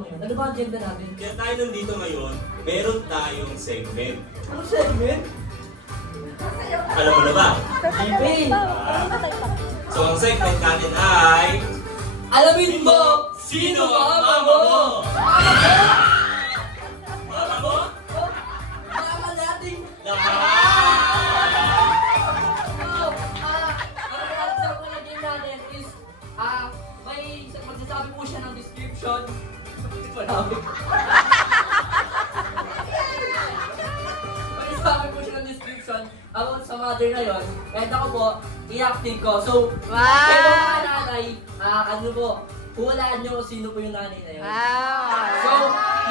Ano ba ang agenda natin? Kaya tayo nandito ngayon, meron tayong segment. Anong segment? Alam mo na ba? Email! So ang segment natin ay... Alamin mo! Sino ang mama mo? Mama mo? Mama nating... Ang sa mga game natin is... may magsasabi po siya ng description. Marami. Magsasabi po siya ng description about sa mother na yun. And ako po, i-acting ko. So, kayo mga nanay, ano po, huwalaan nyo kung sino po yung nanay na yun. So,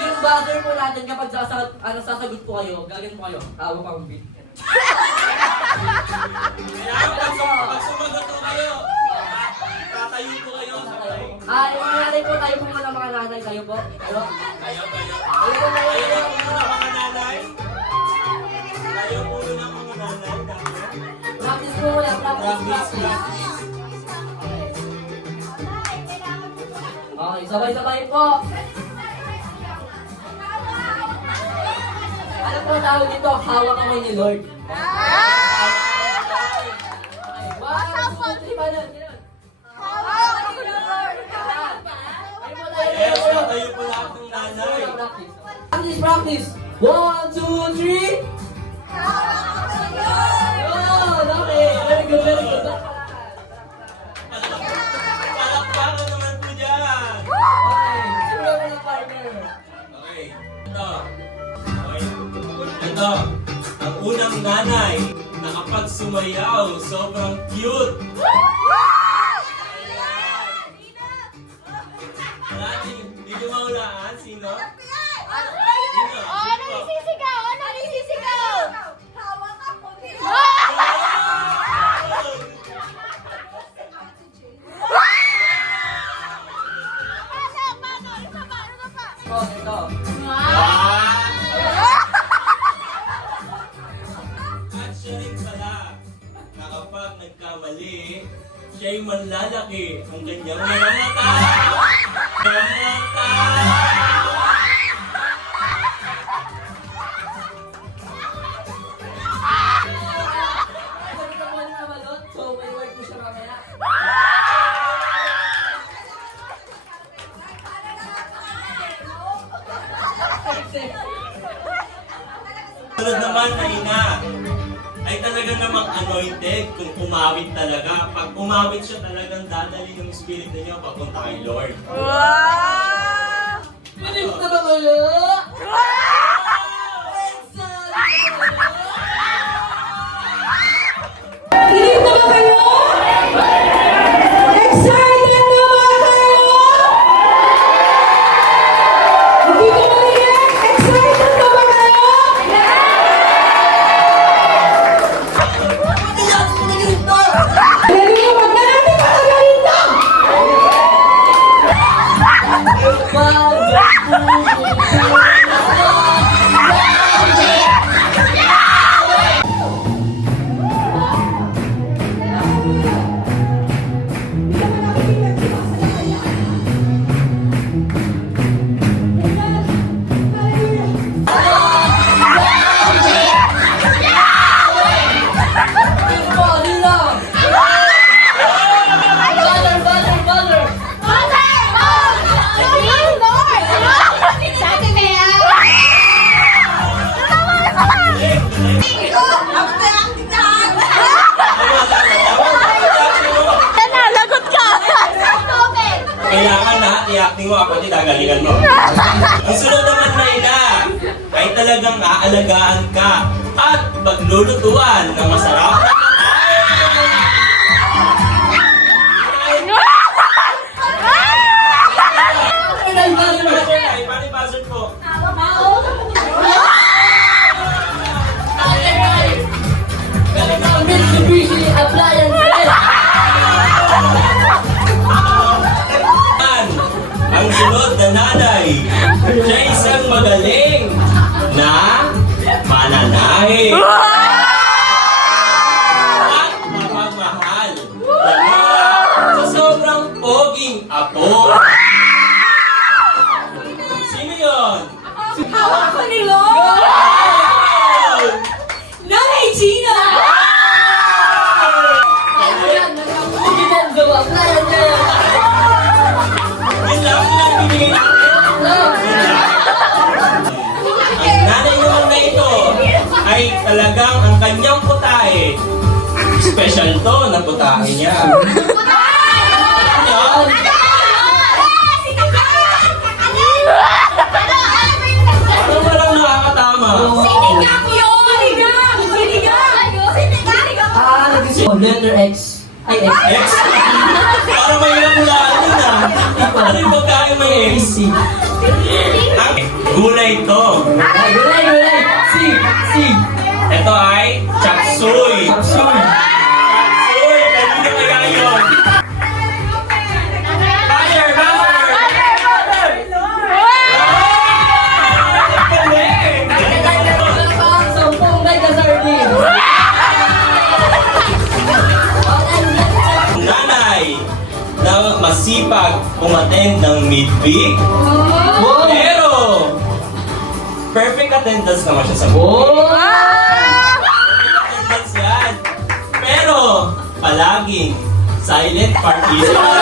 yung mother po natin kapag sasagot po kayo, gagawin po kayo, tawa pang beat. Kaya pag sumagot ko kayo, tatayo po kayo. Yung mga nanay po, tayo po muna mga nanay, kayo po. Kayo? Kayo. Kayo po mga Kayo nanay. po muna mga nanay. Kayo po muna mga nanay. Practice po muna, practice. Okay, sabay-sabay po. Ano po tawag dito? Hawak kamay ni Lord. Okay, 1, 2, 3, paano? Yes, tatayo po lahat ng nanay. Practice. 1, 2, 3. Oh, okay. Very good. Palakpakan naman po dyan. Okay, sino mo na partner? Okay, ito. Okay. Ito, ang unang nanay na kapag sumayaw, sobrang cute. Hindi nyo mahulaan, sino? Oh, ito. At siya rin pala na kapag nagkamali, siya'y manlalaki ang kanyang mga mata. Sabi ka muna na balot, so may word po siya mamaya. Sunod naman na ina ay talaga namang anointed kung umawit talaga. Pag umawit siya talagang dadali yung espiritu niya papunta kay Lord. Pinis na ba kayo? Pinis na ba kayo? Excited na ba kayo? Hindi ko marinig. Excited na ba kayo? Hindi ko magnatin ka na ganito! Kailangan lahat i-acting mo ako, gagalingan mo. Ang sunod naman na ina ay talagang aalagaan ka at paglulutuan ng masarap na ay palibazard po. Mitsubishi Appliance. Ang sunod na nanay, siya isang magaling na mananahe. special to, naputahin niya. Ano? Ano walang nakakatama? Letter X. Ay, X. X? Para may nakulaan yun ah. Ano yung pagkain may X? Gulay to. Ay, gulay. C. Ito ay chop suey. Kapsul. Chop suey, kanino kaya yun? Butter! Sampung guys na sardine. Nanay na masipag umattend ng midweek, Wow! pero perfect attendance naman siya sa Wow! attendance yan. Pero palaging silent participant.